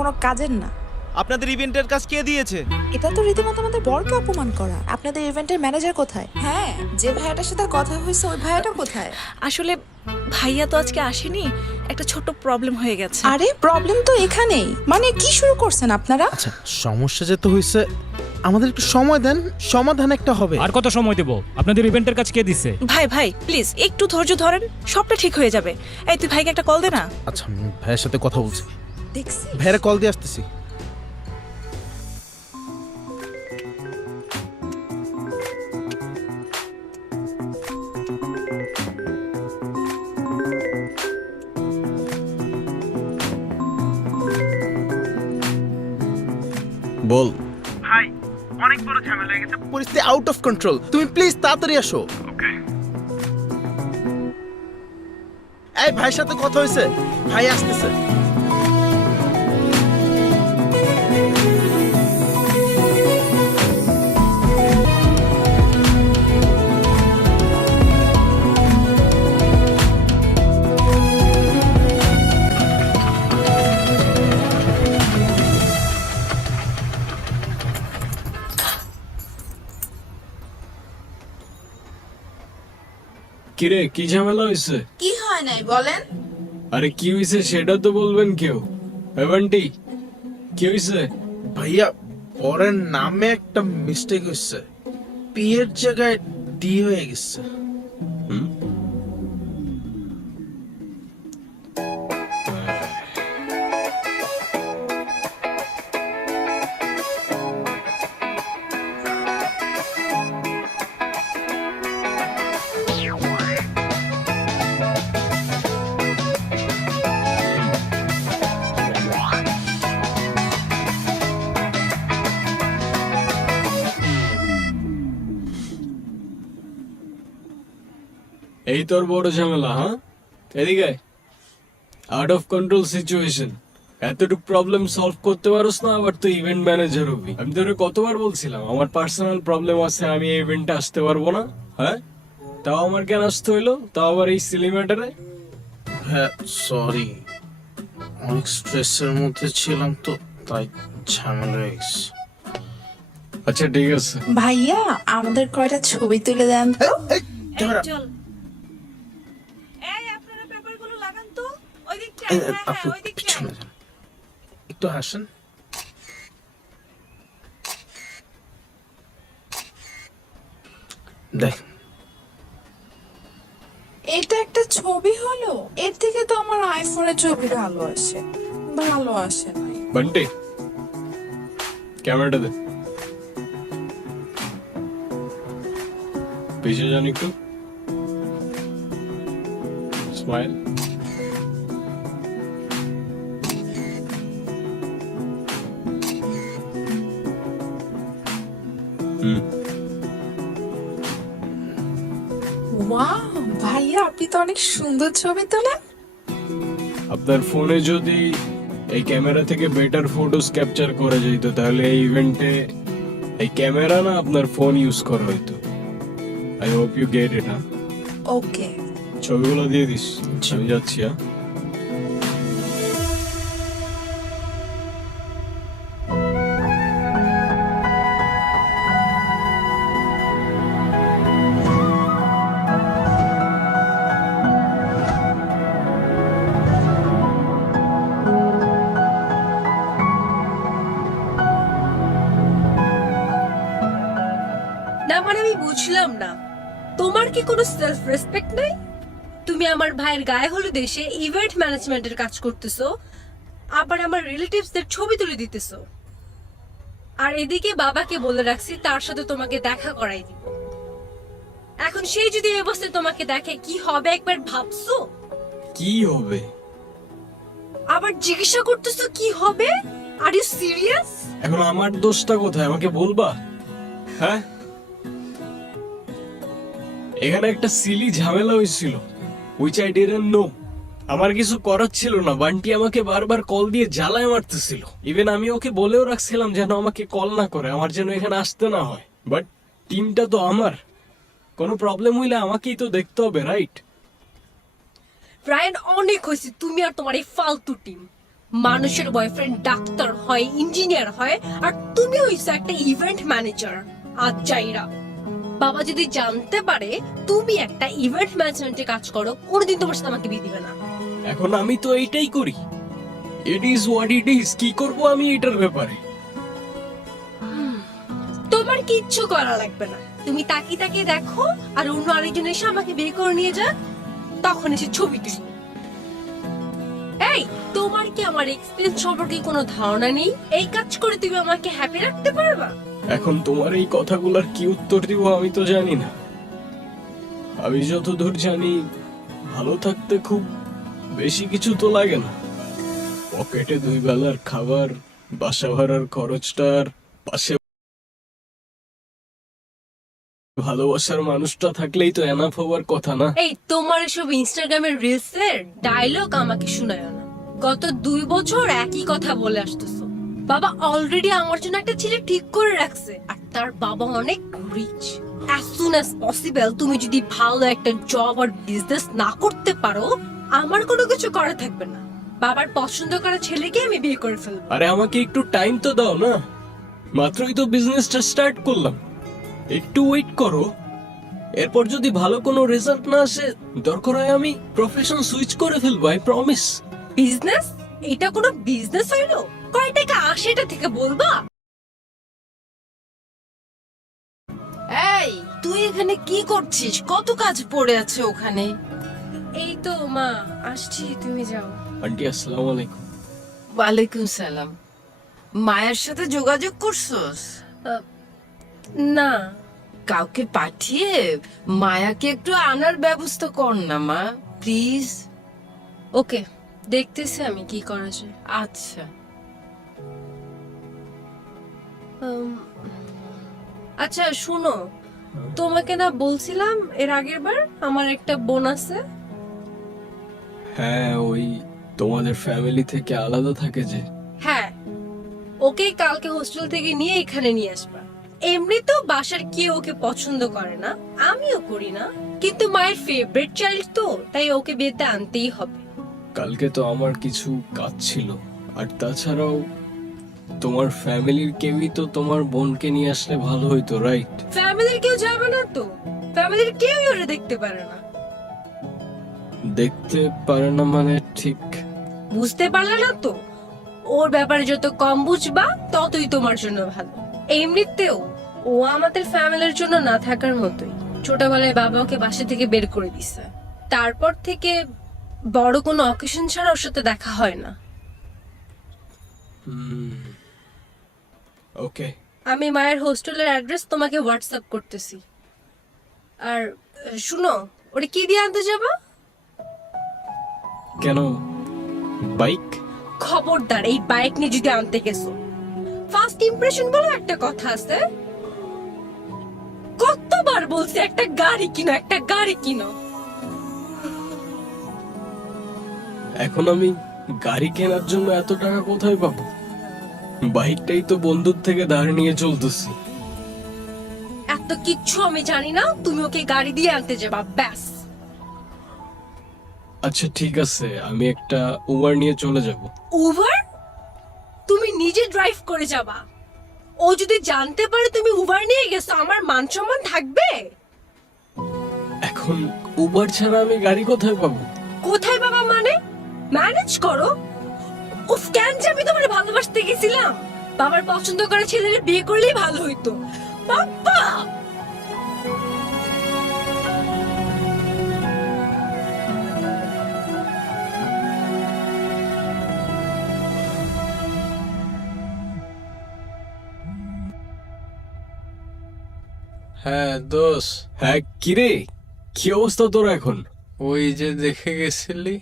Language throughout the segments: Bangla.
কোনো কাজের না। আপনাদের ইভেন্টের কাজ কে দিয়েছে? এটা তো রীতিমতো আমাদের বরকে অপমান করা। আপনাদের ইভেন্টের ম্যানেজার কোথায়? হ্যাঁ, যে ভাইয়াটার সাথে কথা হয়েছে ওই ভাইয়াটা কোথায়? আসলে ভাইয়া তো আজকে আসেনি, একটা ছোট্ট প্রবলেম হয়ে গেছে। আরে প্রবলেম তো এখানেই, মানে কি শুরু করছেন আপনারা? আচ্ছা, সমস্যা যেহেতু হয়েছে আমাদের একটু সময় দেন, সমাধান একটা হবে। আর কত সময় দেব? আপনাদের ইভেন্টের কাজ কে দিছে? ভাই ভাই প্লিজ একটু ধৈর্য ধরেন, সবটা ঠিক হয়ে যাবে। এই তুই ভাইকে একটা কল দে না। আচ্ছা, আমি ভাইয়ের সাথে কথা বলছি। দেখছি ভাইয়ের কল দিয়ে আসতেছি। বল। ভাই, অনেক বড় ঝামেলা হয়ে গেছে, পরিস্থিতি আউট অফ কন্ট্রোল। তুমি প্লিজ তাড়াতাড়ি আসো। ওকে। এই ভাইয়ের সাথে কথা হয়েছে, ভাই আসতেছে। কিরে, কি ঝামেলা হয়েছে? কি হয় নাই বলেন? আরে কি হয়েছে সেটা তো বলবেন কেউ। এভান্টি, কি হয়েছে? ভাইয়া, ওরের নামে একটা মিস্টেক হয়েছে, পি এর জায়গায় ডি হয়ে গেছে। এই তোর বড় ঝামেলা, হ্যাঁ? এদিকে আউট অফ কন্ট্রোল সিচুয়েশন, এতটুকু প্রবলেম সলভ করতে পারোস না, আবার তুই ইভেন্ট ম্যানেজার হবি। আমি তোরে কতবার বলছিলাম আমার পার্সোনাল প্রবলেম আছে, আমি এই ইভেন্টে আসতে পারবো না। হ্যাঁ, তাও আমার কেন আসতে হইলো, তাও আবার এই সিলি ম্যাটারে? হ্যাঁ, সরি, অনেক স্ট্রেসের মধ্যে ছিলাম তো, তাই ঝামেলা হয়ে গেছে। আচ্ছা ঠিক আছে। ভাইয়া আমাদের কয়টা ছবি তুলে দেন তো। ক্যামেরা, চল। এই আপনারা পেপারগুলো লাগান তো ওই দিকটা। আপু পিছনে যান, একটু হাসেন। দেখ, এটা একটা ছবি হলো, এর থেকে তো আমার আইফোনের ছবি ভালো আসে। ভালো আসে নাই। বান্টি, ক্যামেরাটা দে। পিছে যান একটু, স্মাইল। ওয়াও ভাইয়া, আপনি তো অনেক সুন্দর ছবি তোলেন। আপনার ফোনে যদি এই ক্যামেরা থেকে বেটার ফটোস ক্যাপচার করা যেত তাহলে এই ইভেন্টে এই ক্যামেরা না আপনার ফোন ইউজ করা হইতো। I hope you get it. হ্যাঁ, ওকে। ছবিগুলো দিয়ে দিস, আমি যাচ্ছি। হ্যাঁ, না মানে আমি বুঝলাম না, তোমার কি কোনো সেলফ রেসপেক্ট নাই? তুমি আমার ভাইয়ের গায়ে হলুদে এসে ইভেন্ট ম্যানেজমেন্টের কাজ করতেছো, আবার আমার রিলেটিভসদের ছবি তুলে দিতেছো, আর এদিকে বাবাকে বলে রাখছি তার সাথে তোমাকে দেখা করাই দিব। এখন সেই যদি এই অবস্থায় তোমাকে দেখে কি হবে একবার ভাবছো? কি হবে? আবার জিজ্ঞাসা করতেছো কি হবে? Are you serious? এখন আমার দোষটা কোথায় আমাকে বলবা? হ্যাঁ, এখানে একটা সিলি ঝামেলা হয়েছিল, উইচ আই ডিডন্ট নো। আমার কিছু করার ছিল না, বান্টি আমাকে বারবার কল দিয়ে জ্বালায় মারতেছিল। ইভেন আমি ওকে বলেও রাখছিলাম যেন আমাকে কল না করে, আমার যেন এখানে আসতে না হয়। বাট টিমটা তো আমার, কোনো প্রবলেম হইলে আমাকেই তো দেখতে হবে, রাইট? ব্রায়ান, অনেক হয়েছে তুমি আর তোমার এই ফালতু টিম। মানুষের বয়ফ্রেন্ড ডাক্তার হয়, ইঞ্জিনিয়ার হয়, আর তুমি হইছো একটা ইভেন্ট ম্যানেজার। আচ্ছাইরা বাবা যদি জানতে পারে তুমি একটা ইভেন্ট ম্যানেজমেন্টে কাজ করো, কোনোদিন তোমার সাথে আমাকে বিয়ে দিবে না। এখন আমি তো এইটাই করি। It is what it is. কি করব আমি এটার ব্যাপারে? তোমার কিচ্ছু করা লাগবে না। তুমি তাকিয়ে দেখো, আর অন্য আরেকজন এসে আমাকে বিয়ে করে নিয়ে যাক, তখন এসে ছবি তুলি। এই, তোমার কি আমার এক্সপেরিয়েন্স সম্পর্কে কোনো ধারণা নেই? এই কাজ করে তুমি আমাকে হ্যাপি রাখতে পারবা? এখন তোমার এই কথাগুলোর কি উত্তর দিব আমি তো জানি না। আমি যতদূর জানি, ভালো থাকতে খুব বেশি কিছু তো লাগে না। পকেটে 2 বেলার খাবার, বাসা ভাড়ার খরচটার পাশে ভালোবাসার মানুষটা থাকলেই তো এনাফ হওয়ার কথা না? এই, তোমার এসব ইনস্টাগ্রামের রিলস এর ডায়লগ আমাকে শোনায় না। গত 2 বছর একই কথা বলে আসতেছো। বাবা অলরেডি আমার জন্য একটা ছেলে ঠিক করে রাখছে, আর তার বাবা অনেক rich. As soon as possible তুমি যদি ভালো একটা জব আর বিজনেস না করতে পারো, আমার কোনো কিছু করা থাকবে না। বাবার পছন্দ করা ছেলেকে আমি বিয়ে করে ফেলবো। আরে আমাকে একটু টাইম তো দাও না, মাত্রই তো বিজনেসটা স্টার্ট করলাম। একটু ওয়েট করো, এরপর যদি ভালো কোনো রেজাল্ট না আসে, দরকার হয় আমি প্রফেশন সুইচ করে ফেলবো, আই প্রমিস। বিজনেস? এটা কোনো বিজনেস হইলো? কয় টাকা আসে এটা থেকে বলবা? এই, তুই এখানে কি করছিস? কত কাজ পড়ে আছে ওখানে। এই তো মা, আসছি, তুমি যাও। আন্টি আসসালামু আলাইকুম। ওয়ালাইকুম সালাম। মায়ের সাথে যোগাযোগ করছস? না। কাউকে পাঠিয়ে মায়াকে একটু আনার ব্যবস্থা কর না মা, প্লিজ। ওকে, দেখতেছি আমি কি করা যায়। আচ্ছা। আচ্ছা শুনো, তোমাকে না বলছিলাম এর আগের বার আমার একটা বোন আছে? হ্যাঁ, ওই তোমাদের ফ্যামিলি থেকে আলাদা থাকে যে। হ্যাঁ, ওকে কালকে হোস্টেল থেকে নিয়ে এখানে নিয়ে আসবা। এমনি তো বাসার কেউ ওকে পছন্দ করে না, আমিও করি না, কিন্তু মায়ের ফেভারিট চাইল্ড তো, তাই ওকে বিয়েতে আনতেই হবে। কালকে তো আমার কিছু কাজ ছিল, আর তাছাড়াও তোমার ফ্যামিলির কেউই তো তোমার বোনকে নিয়ে আসলে ভালো হইতো, রাইট? ফ্যামিলির কেউ যাবে না তো? ফ্যামিলির কেউই ওরে দেখতে পারে না। দেখতে পারে না মানে? ঠিক বুঝতে পারলে না তো? ওর ব্যাপারে যত কম বুঝবা ততই তোমার জন্য ভালো। এমনিতেও ও আমাদের ফ্যামিলির জন্য না থাকার মতোই। ছোটবেলায় বাবা ওকে বাসা থেকে বের করে দিছে, তারপর থেকে বড় কোনো অকেশন ছাড়া ওর সাথে দেখা হয় না। ওকে। আমি মায়ের হোস্টেলের অ্যাড্রেস তোমাকে হোয়াটসঅ্যাপ করতেছি। আর শুনো, ওরে কি দিয়ে আনতে যাবা? কেন, বাইক? খবরদার, এই বাইক নিয়ে যদি আনতে গেছো, ফার্স্ট ইমপ্রেশন বলে একটা কথা আছে। কতবার বলছি একটা গাড়ি কিনো, একটা গাড়ি কিনো। এখন আমি গাড়ি কেনার জন্য এত টাকা কোথায় পাবো? বাইকটাই তো বন্ধুর থেকে ধার নিয়ে চলতেছি। এত কিচ্ছু আমি জানি না, তুমি ওকে গাড়ি দিয়ে আনতে যাবা, ব্যাস। আচ্ছা ঠিক আছে, আমি একটা উবার নিয়ে চলে যাব। উবার? তুমি নিজে ড্রাইভ করে যাবা? ও যদি জানতে পারে তুমি উবার নিয়ে গেছো, আমার মান সম্মান থাকবে? এখন উবার ছাড়া আমি গাড়ি কোথায় পাবো? কোথায় বাবা মানে? ম্যানেজ করো। উফ, কেন যে আমি তোমার ভালোবাসতে গেছিলাম। বাবার পছন্দ করা ছেলের বিয়ে করলেই ভালো হইতো। বাবা, হ্যাঁ দোষ, হ্যাঁ কিরে, কি অবস্থা তোর এখন? ওই যে দেখে গেছিলি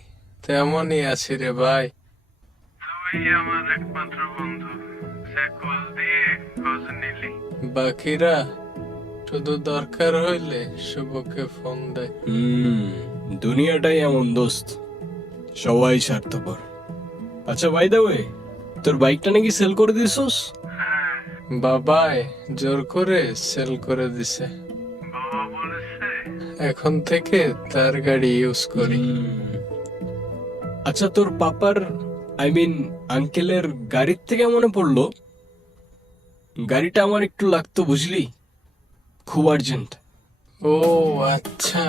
তেমনই আছি রে ভাই। তুই আমার একমাত্র বন্ধু, সে কল দিয়ে খোঁজ নিলি। বাকিরা শুধু দরকার হইলে শুভকে ফোন দেয়। দুনিয়াটাই এমন দোস্ত, সবাই স্বার্থপর। আচ্ছা বাই দ্য ওয়ে, তোর বাইকটা নাকি সেল করে দিছস? বাবাই জোর করে সেল করে দিছে। বাবা বলেছে এখন থেকে তার গাড়ি ইউজ করি। আচ্ছা তোর পাপার আই মিন আঙ্কেলের গাড়ির থেকে মনে পড়লো, গাড়িটা আমার একটু লাগতো বুঝলি, খুব আর্জেন্ট। ও আচ্ছা,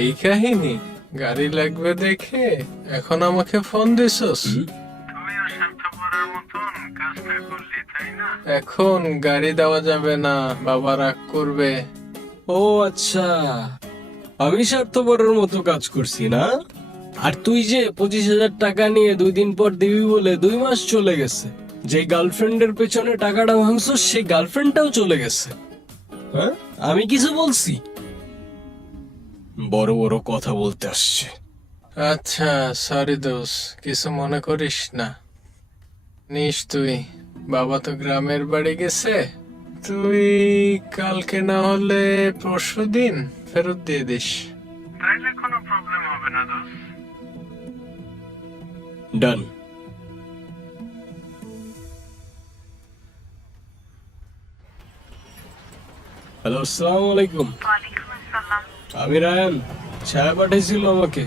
এই কাহিনী। গাড়ি লাগবে দেখে এখন আমাকে ফোন দিছস? এখন গাড়ি দেওয়া যাবে না, বাবা রাগ করবে। ও আচ্ছা, আমি স্বার্থপরের মতো কাজ করছি না? আর তুই যে 25,000 টাকা নিয়ে 2 দিন পর দিবি বলে 2 মাস চলে গেছে, যে গার্লফ্রেন্ডের পেছনে টাকাটা ভাঙছো সেই গার্লফ্রেন্ডটাও চলে গেছে। হ্যাঁ, আমি কিছু বলছি? বড় বড় কথা বলতে আসছে। আচ্ছা সরি দোষ, কিছু মনে করিস না। নিস তুই, বাবা তো গ্রামের বাড়ি গেছে, তুই কালকে না হলে পরশু দিন ফেরত দিয়ে দিস, তাইলে কোনো প্রবলেম হবে না দোষ। ডান। হ্যালো, আসসালামু আলাইকুম। আমি রায়ান, ছায়া পাঠিয়েছিল আমাকে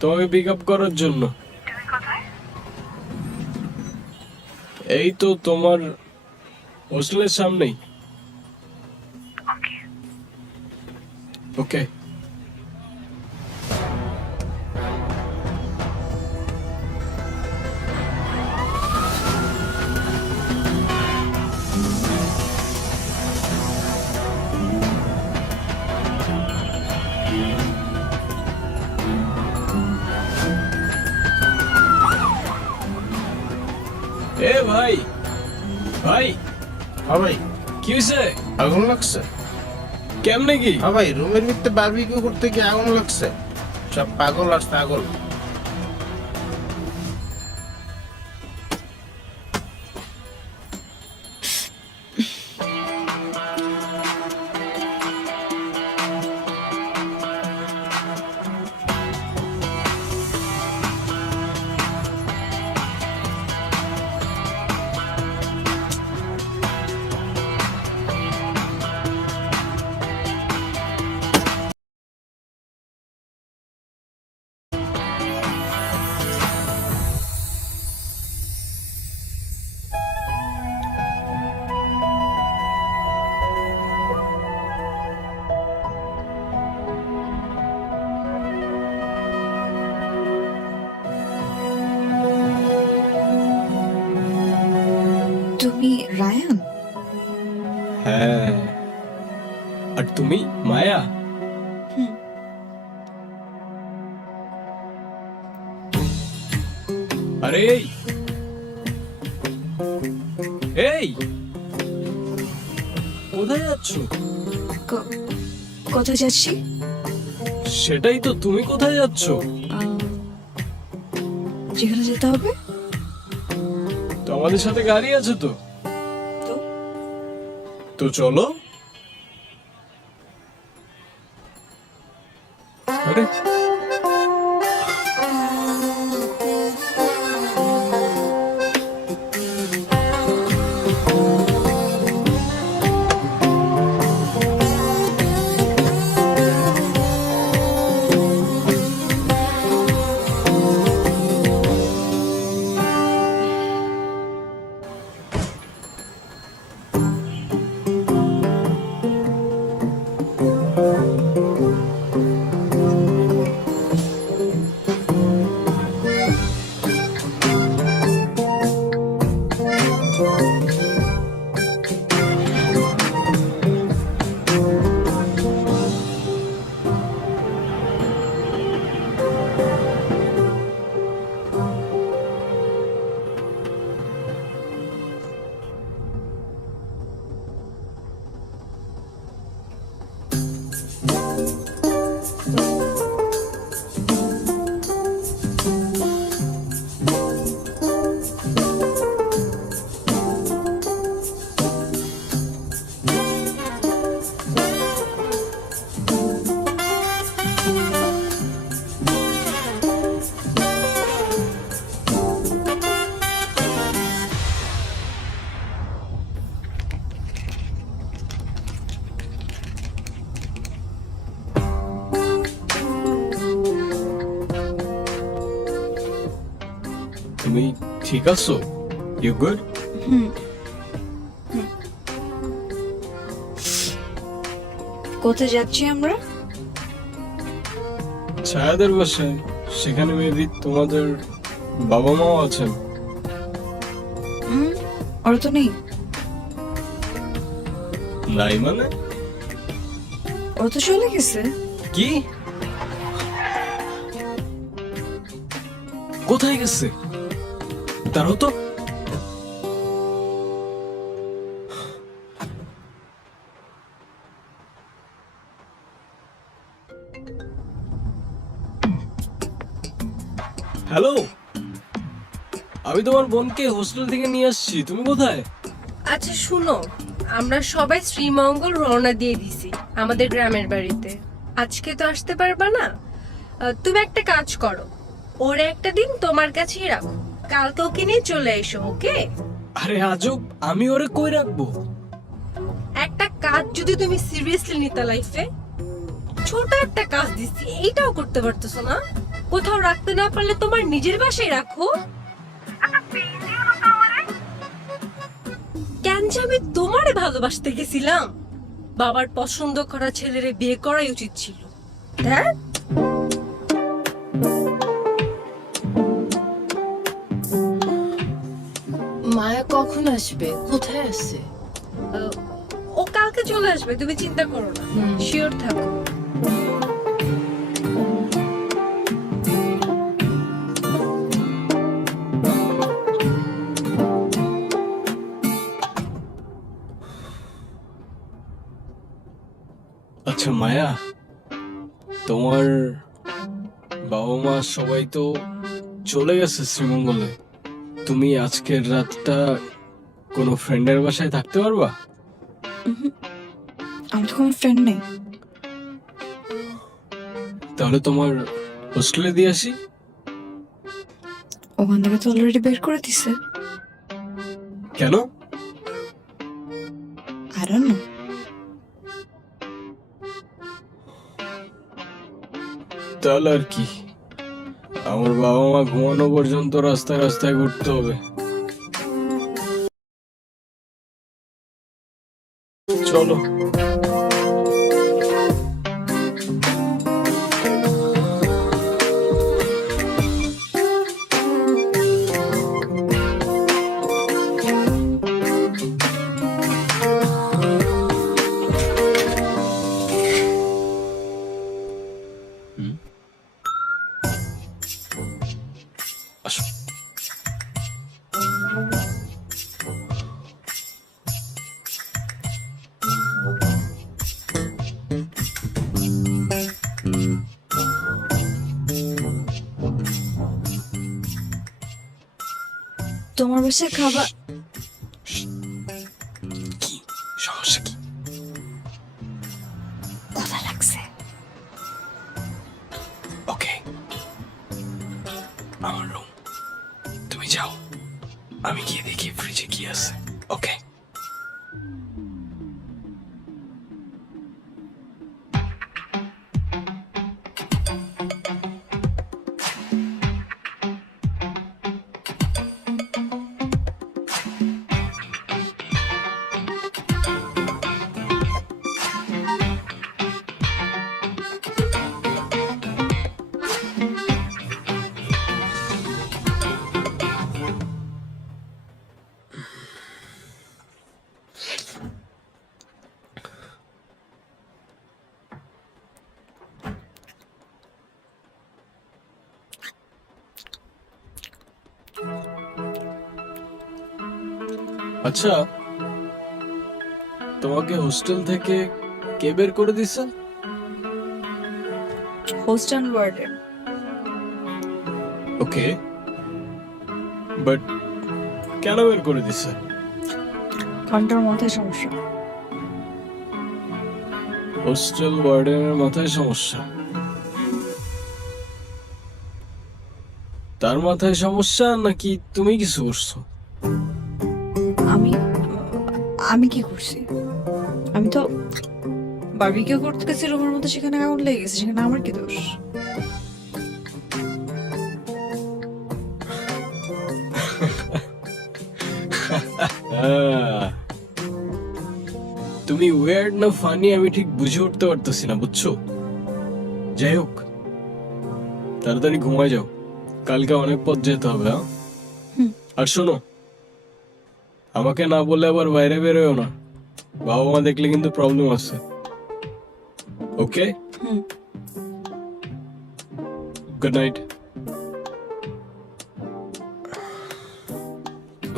তোমাকে পিক আপ করার জন্য। এই তো তোমার হোস্টেলের সামনেই। ওকে। এ ভাই, ভাই হ্যাঁ ভাই, কি হয়েছে? আগুন লাগছে। কেমনে কি? হ্যাঁ ভাই, রুমের ভিতরে বারবিকিউ করতে গিয়ে আগুন লাগছে। সব পাগল আর পাগল। তুমি রায়ান? হ্যাঁ, আর তুমি মায়া? আরে এই এই, কোথায় যাচ্ছ? কোথায় যাচ্ছি? সেটাই তো, তুমি কোথায় যাচ্ছ? যেখানে যেতে হবে। তো আমাদের সাথে গাড়ি আছে তো? তো চলো। আরে তুমি ঠিক আছো? You good? কোথায় যাচ্ছি আমরা? ছায়াদের বাসায়, সেখানে মেবি তোমাদের বাবা মাও আছেন। ওরা তো নেই। নাই মানে? ওরা তো চলে গেছে। কি? কোথায় গেছে? তারও তো হ্যালো, আমি তোমার বোনকে হোস্টেল থেকে নিয়ে আসছি। তুমি কোথায়? আচ্ছা শুনো, আমরা সবাই শ্রীমঙ্গল রওনা দিয়ে দিছি আমাদের গ্রামের বাড়িতে। আজকে তো আসতে পারবা না। তুমি একটা কাজ করো, ওর একটা দিন তোমার কাছেই রাখো, কালকে ওকে নিয়ে চলে এসো, ওকে? আরে আজব, আমি ওরে কই রাখবো? একটা কাজ যদি তুমি সিরিয়াসলি নিতে লাইফে, ছোট একটা কাজ দিচ্ছি, এইটাও করতে পারতেছো না? কোথাও রাখতে না পারলে তোমার নিজের বাসায় রাখো। কেন যে আমি তোমারে ভালোবাসতে গেছিলাম? বাবার পছন্দ করা ছেলেরে বিয়ে করাই উচিত ছিল। দেখ, মায়া কখন আসবে? কোথায় আছে? ও কালকে চলে আসবে, তুমি চিন্তা করো না, শিওর থাকো। আচ্ছা মায়া, তোমার বাবা মা সবাই তো চলে গেছে শ্রীমঙ্গলে। তুমি আজকের রাতটা কোনো ফ্রেন্ডের বাসায় থাকতে পারবা? আমার তো কোনো ফ্রেন্ড নেই। তাহলে তোমার হোস্টেলে দিয়ে আসি। ওখান থেকে তো অলরেডি বের করে দিছে। কেন? I don't know. তাহলে আর কি, আমার বাবা মা ঘুমানো পর্যন্ত রাস্তায় রাস্তায় ঘুরতে হবে। চলো। আসো। তোমার বাসায় খাবার কি সমস্যা? কি কথা লাগছে? ওকে, আমার রুম, তুমি যাও, আমি গিয়ে দেখি ফ্রিজে কি আছে। ওকে। আচ্ছা, তোমাকে হোস্টেল থেকে কে বের করে দিছে? Hostel warden. ওকে, বাট কেন বের করে দিছে? ঘন্টার মাথায় সমস্যা। হোস্টেল ওয়ার্ডেনের মাথায় সমস্যা? তার মাথায় সমস্যা নাকি তুমি কিছু করছো? আমি কি করছি? আমি তো বারবিকিউ করতে গেছি রুমের মধ্যে, সেখানে আগুন লেগে গেছে, সেখানে আমার কি দোষ? তুমি ওয়ার্ড না ফানি আমি ঠিক বুঝে উঠতে পারতেছি না, বুঝছো? যাই হোক, তাড়াতাড়ি ঘুমায় যাও, কালকে অনেক পথ যেতে হবে। হ্যাঁ, আর শোনো, আমাকে না বলে আবার বাইরে বেরোয় না, বাবা মা দেখলে কিন্তু প্রবলেম আছে। ওকে, গুড নাইট।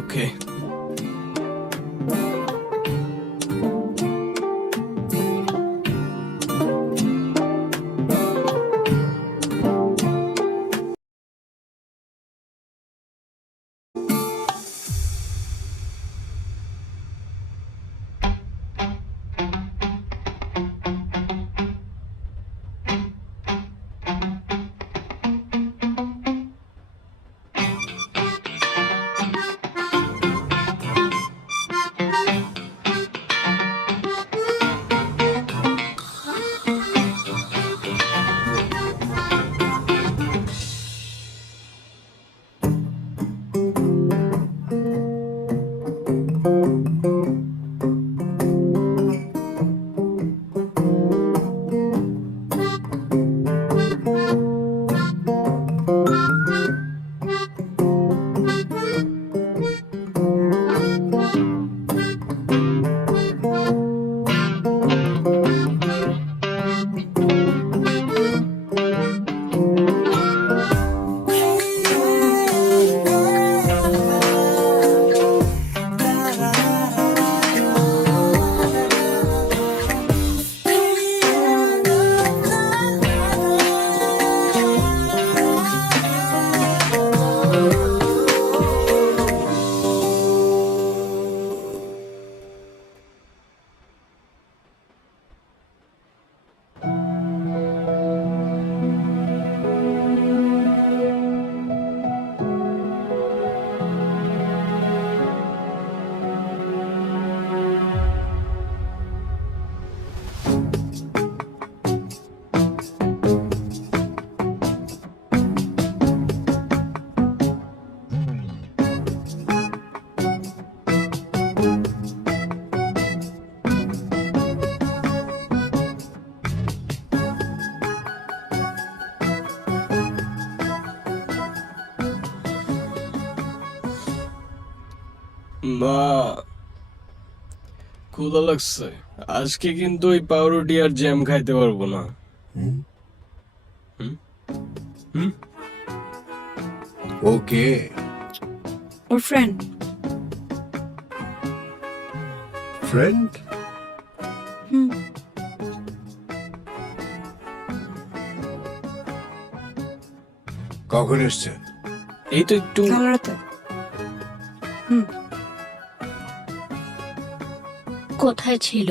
ওকে। মা, ক্ষুধা লাগছে, আজকে কিন্তু ওই পাউরুটি আর জ্যাম খাইতে পারবো না। ওকে, ওর ফ্রেন্ড। ফ্রেন্ড? কখন এসছে? এই তো একটু কাল রাতে। কোথায় ছিল?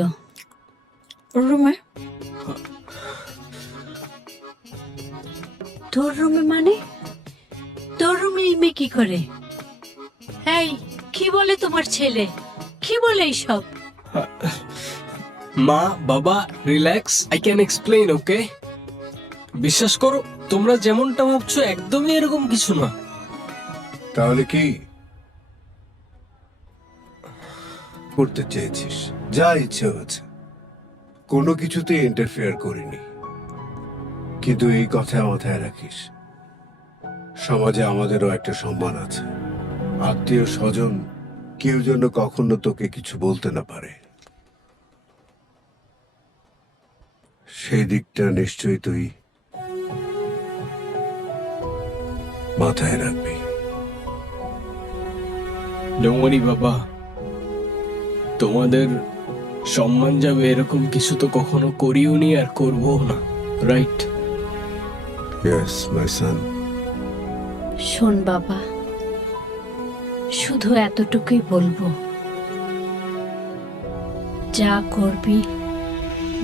ওর রুমে। তোর রুমে মানে? তোর রুমে এই মেয়ে কি করে? এই, কি বলে তোমার ছেলে? কি বলে এইসব? মা, বাবা, রিল্যাক্স, আই ক্যান এক্সপ্লেইন। ওকে, বিশ্বাস করো, তোমরা যেমনটা ভাবছো একদমই এরকম কিছু না। তাহলে কি করতে চেয়েছিস? যা ইচ্ছে হয়েছে, কোনো কিছুতে ইন্টারফেয়ার করিনি, কিন্তু এই কথা মাথায় রাখিস, সমাজে আমাদেরও একটা সম্মান আছে। আত্মীয় স্বজন কেউ যেন কখনো তোকে কিছু বলতে না পারে, সেই দিকটা নিশ্চয়ই তুই মাথায় রাখবি। ডোমরি বাবা, তোমাদের সম্মান যাবে এরকম কিছু তো কখনো করিও নি আর করবো না, রাইট? ইয়েস মাই সন। শোন বাবা, শুধু এতটুকুই বলবো, যা করবি,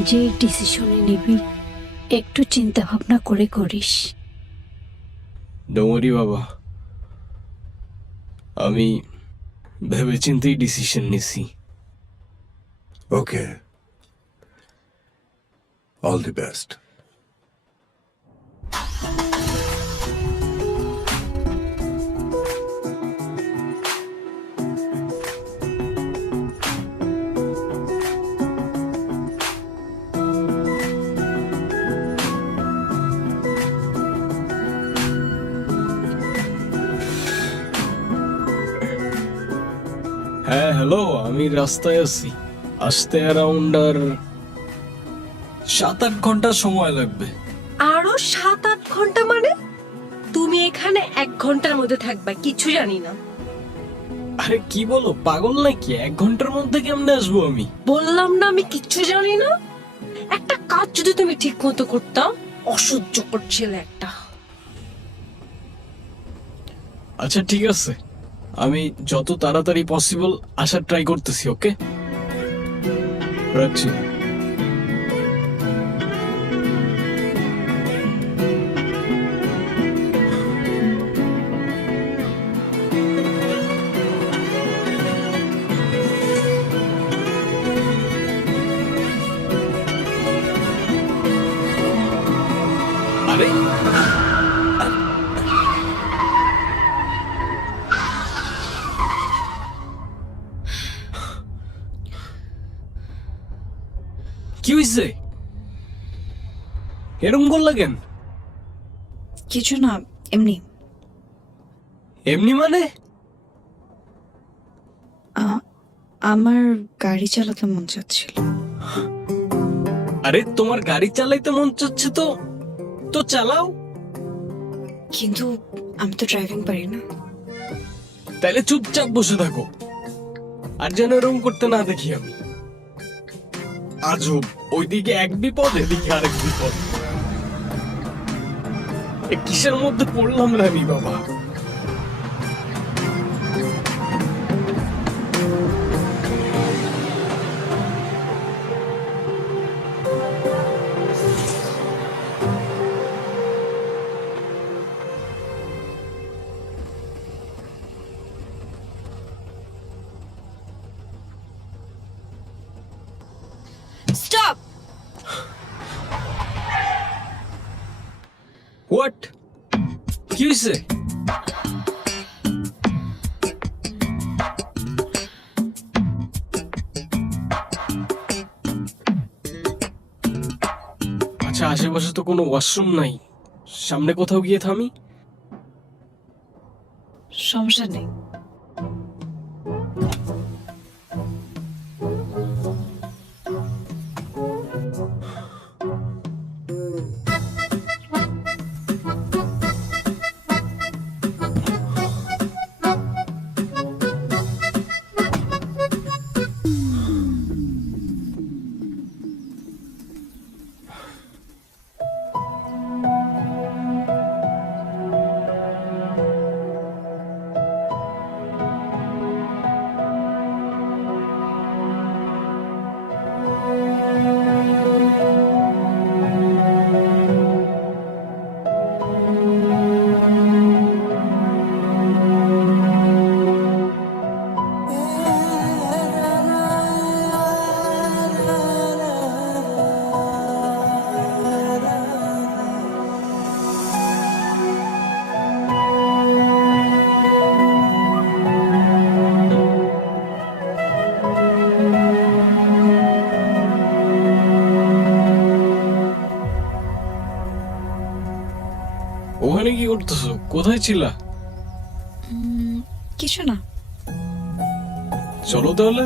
যে ডিসিশনে নিবি, একটু চিন্তা ভাবনা করে করিস। ডোমরি বাবা, আমি ভেবেচিন্তেই ডিসিশন নিছি। ওকে, অল দি বেস্ট। হ্যাঁ হ্যালো, আমি রাস্তায় আছি, আসতে অ্যারাউন্ড আর 7-8 ঘন্টা সময় লাগবে। আরো 7-8 ঘন্টা মানে? তুমি এখানে 1 ঘন্টার মধ্যে থাকবা, কিছু জানি না। আরে কি বলো, পাগল নাকি? 1 ঘন্টার মধ্যে কেমনে আসবো আমি? বললাম না আমি কিচ্ছু জানি না। একটা কাজ যদি তুমি ঠিক মতো করতাম, অসহ্য করছিল একটা। আচ্ছা ঠিক আছে, আমি যত তাড়াতাড়ি পসিবল আসার ট্রাই করতেছি। ওকে, রাখছি। আরে কি হইছে? এরকম করলা কেন? কিছু না, এমনি। এমনি মানে? আমার গাড়ি চালাতে মন চাচ্ছিল। আরে তোমার গাড়ি চালাইতে মন চাচ্ছে তো তো চালাও। কিন্তু আমি তো ড্রাইভিং পারি না। তাইলে চুপচাপ বসে থাকো, আর যেন এরকম করতে না দেখি আমি। আজব, ওইদিকে এক বিপদ, এদিকে আরেক বিপদ। এ কিসের মধ্যে পড়লাম না আমি বাবা? স্টপ! হোয়াট? কি হয়েছে? আচ্ছা, আশেপাশে তো কোনো ওয়াশরুম নাই, সামনে কোথাও গিয়ে থামি। সমস্যা নেই। ওখানে কি করতেছো? কোথায় ছিলা? কিছু না। চলো তাহলে।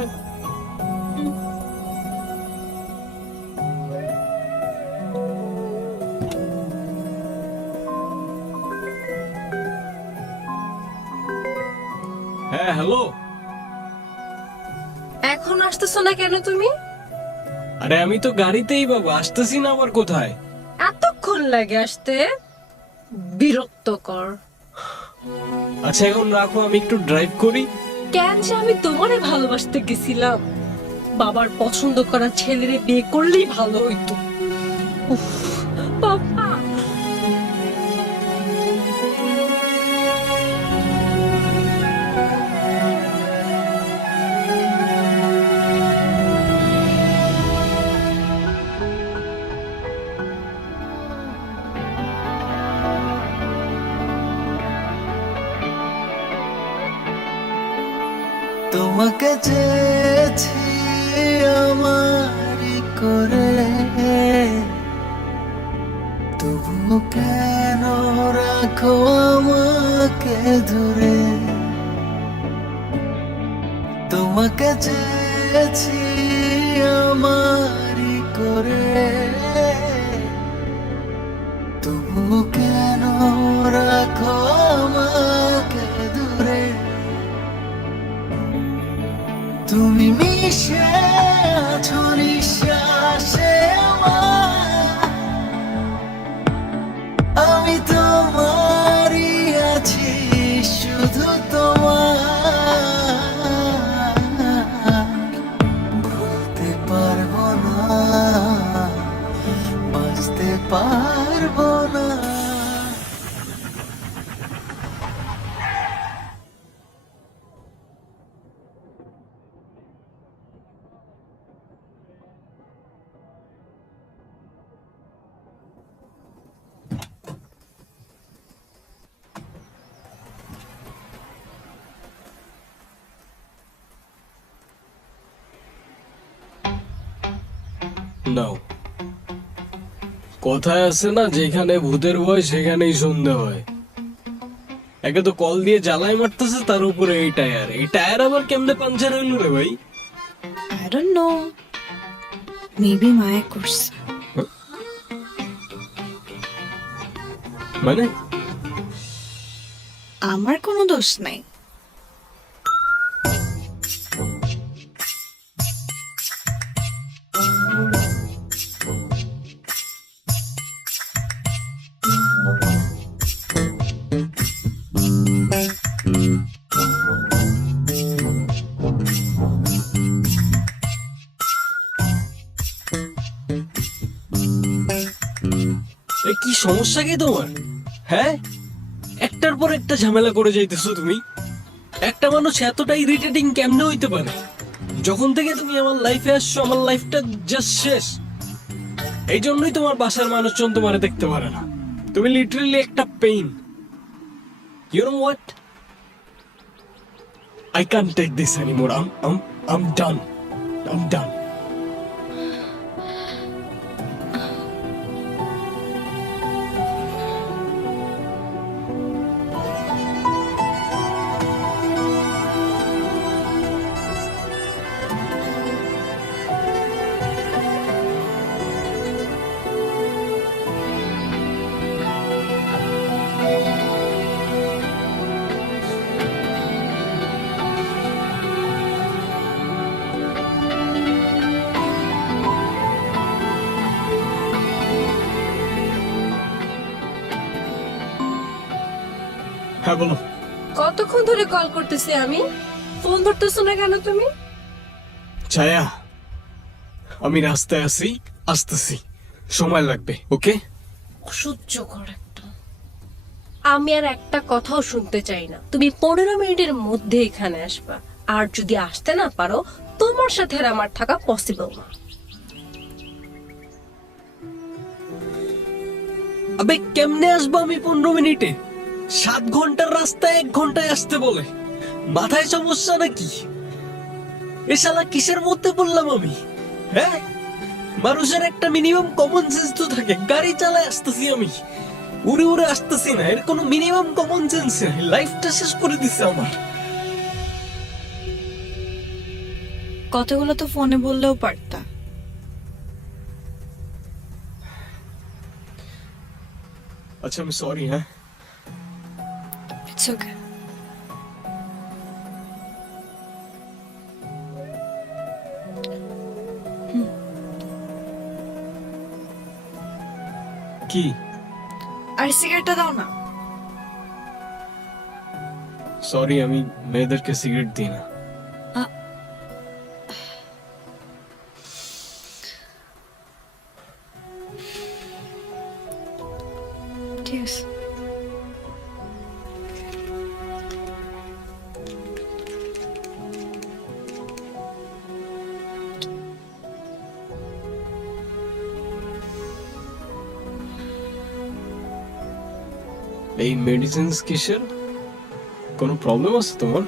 হ্যাঁ হ্যালো। এখন আসতেছো না কেন তুমি? আরে আমি তো গাড়িতেই বাবা, আসতেছি না আবার কোথায়? এতক্ষণ লাগে আসতে, বিরক্তকর। আচ্ছা এখন রাখো, আমি একটু ড্রাইভ করি। কেন যে আমি তোমারে ভালোবাসতে গেছিলাম, বাবার পছন্দ করা ছেলেরে বিয়ে করলেই ভালো হইতো। উফ, বাবা। তোমাকে চেয়েছি আমারই করে, তবু কেন রাখো আমাকে দূরে? তোমাকে চেয়েছি আমারই করে, তবু কেন রাখো আমাকে দূরে? তুমি মিশে আছো নিঃশ্বাসে আমার, আমি তোমারই আছি, শুধু তোমার। ভুলতে পারবো না, বাঁচতে পারবো না। নাও, কথায় আছে না, যেখানে ভূতের ভয় সেখানেই সন্ধে হয়। একে তো কল দিয়ে জ্বালাই মারতেছে, তার উপরে এই টায়ার আবার কেমনে পাঞ্চার হইল রে ভাই? I don't know. Maybe মায়া করছে। মানে আমার কোনো দোষ নাই। এ কি সমস্যা কি তোমার? হ্যাঁ, একটার পর একটা ঝামেলা করে যাইতেছো তুমি। একটা মানুষ এতটা ইরিটেটিং কেমনে হইতে পারে? যখন থেকে তুমি আমার লাইফে আসছো, আমার লাইফটা জাস্ট শেষ। এই জন্যই তোমার বাসার মানুষজন তোমারে দেখতে পারে না। তুমি লিটারালি একটা pain. You know what? I can't take this anymore. I'm done. I'm done. হ্যাঁ বলো। কতক্ষণ ধরে কল করতেছি আমি, ফোন ধরতেছো না কেন তুমি? ছায়া, আমি রাস্তায় আছি, আসতেছি, সময় লাগবে। ওকে? অসহ্যকর একটা। আমি আর একটা কথাও শুনতে চাই না। তুমি 15 মিনিটের মধ্যে এখানে আসবা, আর যদি আসতে না পারো তোমার সাথে আর আমার থাকা পসিবল না। আবে কেমনে আসবো আমি 15 মিনিটে? 7 ঘন্টার রাস্তা 1 ঘন্টায় আসতে বলে। মাথায় সমস্যা নাকি? এ শালা কিসের মধ্যে পড়লাম আমি? হ্যাঁ, মানুষের একটা মিনিমাম কমন সেন্স তো থাকে। গাড়ি চালায় আসতেছি আমি, উড়ে উড়ে আসতেছি না। এর কোনো মিনিমাম কমন সেন্স নেই। লাইফটা শেষ করে দিছে আমার। কথাগুলো তো ফোনে বললেও পারতা। আচ্ছা, আমি সরি। হ্যাঁ, ইটস ওকে। কি? আর সিগারেটটা দাও না। সরি, আমি মেয়েদেরকে সিগারেট দিই না। ঠিক আছে। এই মেডিসিনস কিসের? কোনো প্রবলেম আছে তোমার?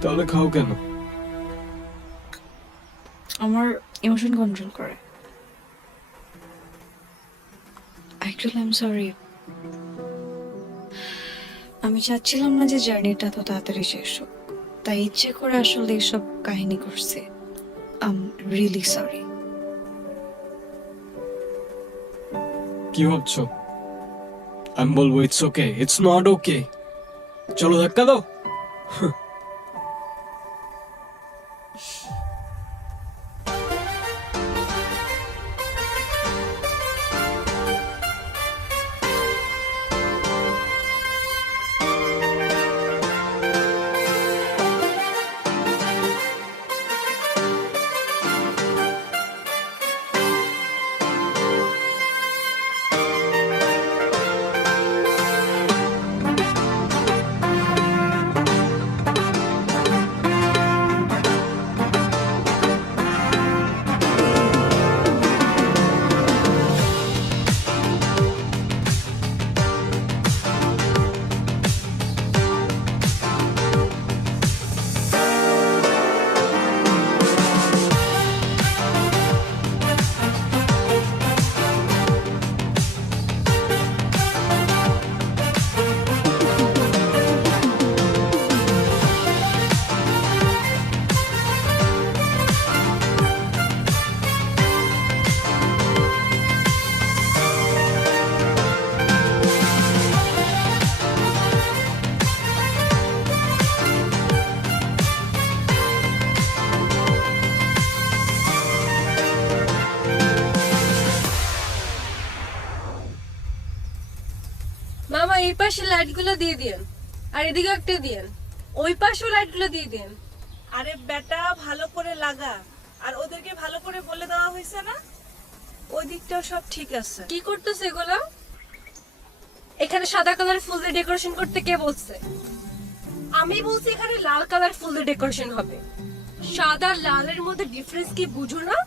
তাহলে খাও কেন? আমার ইমোশন কন্ট্রোল করে। Actually I am sorry. আমি চাচ্ছিলাম না যে জার্নিটা তো তাড়াতাড়ি শেষ হোক, তাই ইচ্ছে করে আসলে এসব কাহিনী করছি। I really sorry. কি ভাবছো? আমি বলবো it's okay, it's not okay. চলো ধাক্কা দাও। মামা এই পাশে লাইটগুলো দিয়ে দিন, আর এদিকে একটা দিন, ওই পাশেও লাইটগুলো দিয়ে দিন। আরে বেটা ভালো করে লাগা, আর ওদেরকে ভালো করে বলে দেওয়া হয়েছে না, ওই দিকটাও সব ঠিক আছে। কি করতেছে এগুলো? এখানে সাদা কালার ফুল দিয়ে ডেকোরেশন করতে কে বলছে? আমি বলছি এখানে লাল কালার ফুল দিয়ে ডেকোরেশন হবে। সাদা লালের মধ্যে ডিফারেন্স কি বুঝো না?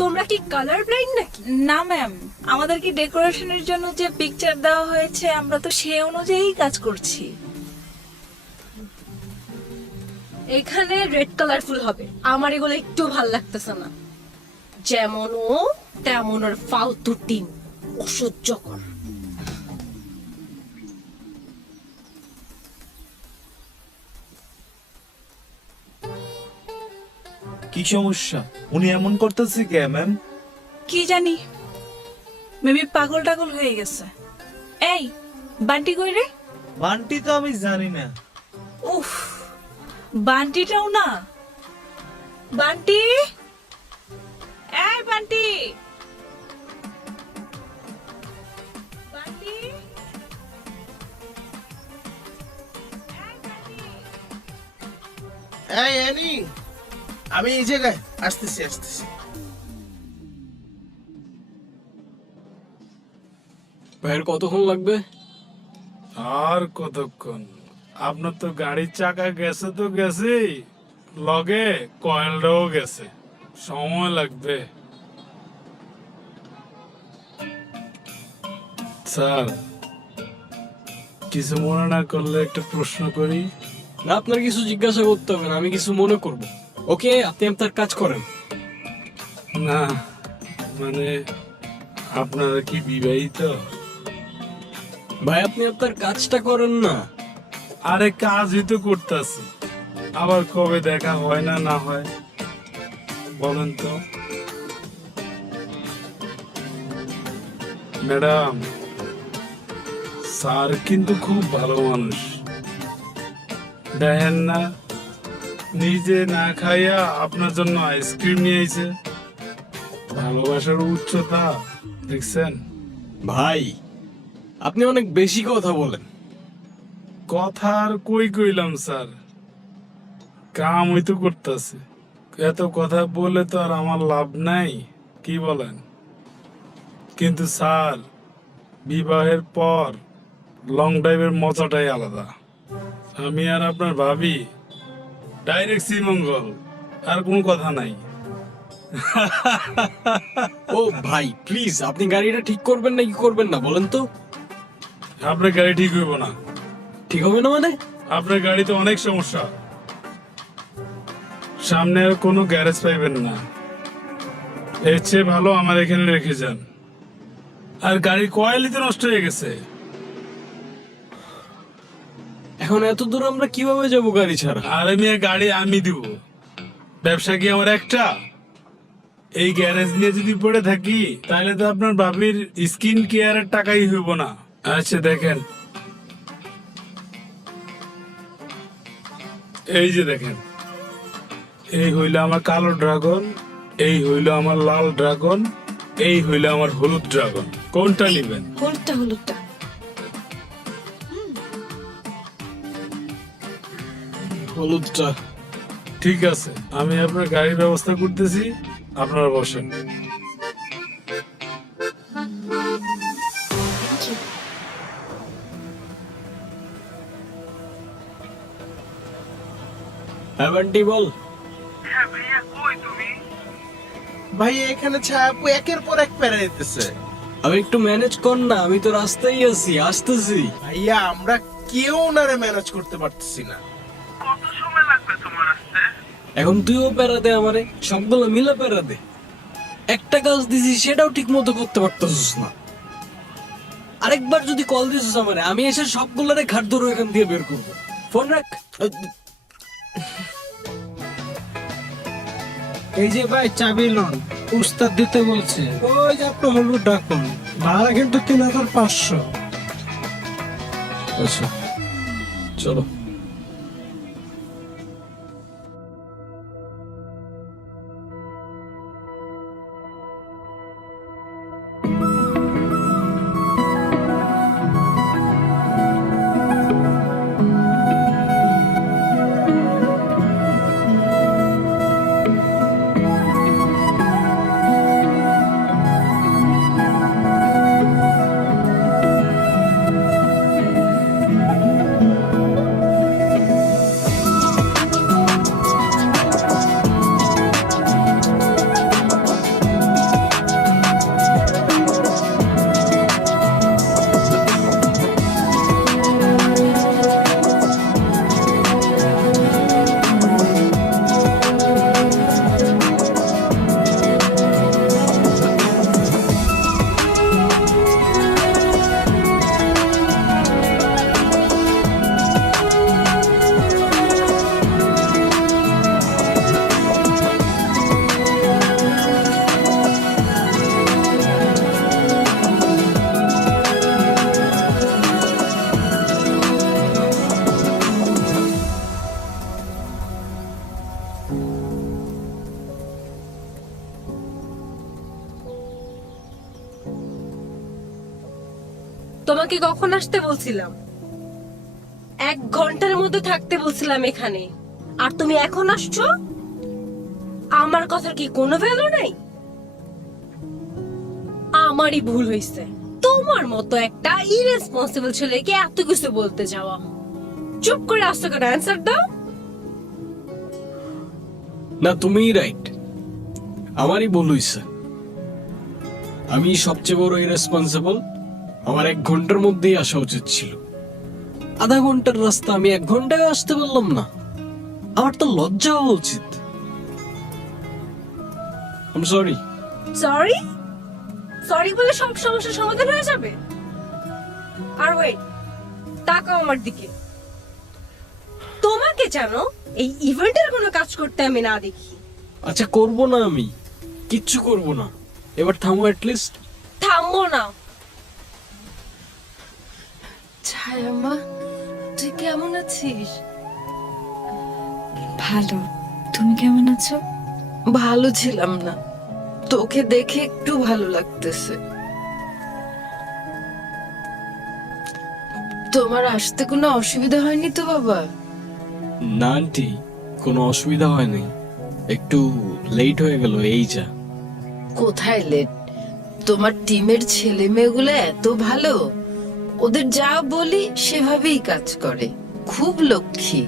তোমরা কি কালার ব্লাইন্ড নাকি? না ম্যাম, আমাদের কি ডেকোরেশনের জন্য যে পিকচার দেওয়া হয়েছে আমরা তো সেই অনুযায়ী কাজ করছি। এখানে রেড কালার ফুল হবে। আমার এগুলো একটু ভাল লাগতেছে না। যেমন ও তেমন ওর ফালতু টিম, অসহ্যকর। কি সমস্যা? উনি এমন করতেছে কে ম্যাম? কি জানি, মেবি পাগল টাগল হয়ে গেছে। এই বান্টি কই রে? বান্টি তো আমি জানি না। উফ, বান্টিটাও না। বান্টি, এই বান্টি, বান্টি, এই অ্যানি, আমি এই জায়গায় আসতেছি। ভাইয়ের কতক্ষণ লাগবে? আর কতক্ষণ? আপনার তো গাড়ির চাকা গেছে তো গেছেই, লগে কয়েলটাও গেছে, সময় লাগবে। স্যার, কিছু মনে না করলে একটা প্রশ্ন করি? না, আপনার কিছু জিজ্ঞাসা করতে হবে না, আমি কিছু মনে করব। ওকে, আপনি আপনার কাজ করেন। না মানে, আপনারা কি বিবাহিত? ভাই আপনি আপনার কাজটা করেন না। আরে কাজই তো করতেছি, আবার কবে দেখা হয় না না হয় বলেন তো? ম্যাডাম, স্যার কিন্তু খুব ভালো মানুষ, দেখেন না নিজে না খাইয়া আপনার জন্য আইসক্রিম নিয়ে আইছে। ভালোবাসার উচ্চতা দেখছেন? ভাই আপনি অনেক বেশি কথা বলেন। কথা আর কই কইলাম স্যার, কাম হইতো করতেছে। এত কথা বলে তো আর আমার লাভ নাই, কি বলেন? কিন্তু স্যার, বিবাহের পর লং ড্রাইভের মজাটাই আলাদা। আমি আর আপনার ভাবি ডাইরেক্ট শ্রীমঙ্গল, আর কোনো কথা নাই। ও ভাই প্লিজ, আপনি গাড়িটা ঠিক করবেন না কি করবেন না বলেন তো? আপনার গাড়ি ঠিক হইব না। ঠিক হবে না মানে? আপনার গাড়িতে অনেক সমস্যা, সামনে আর কোনো গ্যারেজ পাইবেন না। এর চেয়ে ভালো আমার এখানে রেখে যান। আর গাড়ির কয়েলই তো নষ্ট হয়ে গেছে। এখন এত দূর আমরা কিভাবে যাব গাড়ি ছাড়া? আরে মেয়ে, গাড়ি আমি দিব। ব্যবসা কি আমার একটা? এই গ্যারেজ নিয়ে যদি পড়ে থাকি তাহলে তো আপনার ভাবির স্কিন কেয়ারের টাকাই হইব না। আচ্ছা দেখেন, এই যে দেখেন, এই হইল আমার কালো ড্রাগন, এই হইল আমার লাল ড্রাগন, এই হইল আমার হলুদ ড্রাগন। কোনটা নিবেন? হলুদটা। হলুদটা। ঠিক আছে, আমি আপনার গাড়ির ব্যবস্থা করতেছি, আপনারা বসেন। হ্যাঁ বান্টি বল। ভাই এখানে ছাপু একের পর এক প্যারা দিতেছে। আমি একটু ম্যানেজ কর না, আমি তো রাস্তায় আছি, আসতেছি। ভাইয়া আমরা কেউ ওনারে ম্যানেজ করতে পারতেছি না। এখন তুইও প্যারা দে আমারে, সবগুলো মিলে প্যারা দে। একটা কাজ দিছি সেটাও ঠিক মতো করতে পারতেছিস না। আরেকবার যদি কল দিছিস আমারে, আমি এসে সবগুলোরে ঘাট ধরে এখান দিয়ে বের করবো। ফোন রাখ। এই যে ভাই চাবি লোন উস্তাদ দিতে বলছে। ওই যে আপনার হলুদ ডাকুন, ভাড়া কিন্তু 3500। আচ্ছা চলো। তোমাকে কখন আসতে বলছিলাম? 1 ঘন্টার মধ্যে থাকতে বলছিলাম এখানে, আর তুমি এখন আসছো? আমার কথার কি কোনো ভ্যালু নাই? আমারই ভুল হয়েছে, তোমার মতো একটা ইরেসপন্সিবল ছেলেকে এত কিছু বলতে যাওয়া। চুপ করে আসতে করে অ্যান্সার দাও। না তুমিই রাইট, আমারই ভুল হইছে। আমি সবচেয়ে বড় ইরেসপন্সিবল। আমার 1 ঘন্টার মধ্যেই আসা উচিত ছিল। আধা ঘন্টার রাস্তা আমি 1 ঘন্টায় আসতে বললাম না? আমার তো লজ্জা হওয়া উচিত। I am sorry. Sorry? Sorry বলে সব সমস্যার সমাধান হয়ে যাবে? আর ওয়েট, তাকাও আমার দিকে। তোমাকে জানো এই ইভেন্টের কোনো কাজ করতে আমি না দেখি। আচ্ছা করব না, আমি কিচ্ছু করব না। এবার থামো অ্যাটলিস্ট। থামবো না। ছায়া মা, তুই কেমন আছিস? ভালো। তুমি কেমন আছো? ভালো ছিলাম না, তোকে দেখে একটু ভালো লাগতেছে। তোমার আসতে কোনো অসুবিধা হয়নি তো বাবা? না আন্টি, কোনো অসুবিধা হয়নি, একটু লেট হয়ে গেল এই যা। কোথায় লেট? তোমার টিমের ছেলে মেয়েগুলো এত ভালো, ওদের যা বলি সেভাবেই কাজ করে, খুব লক্ষ্মী।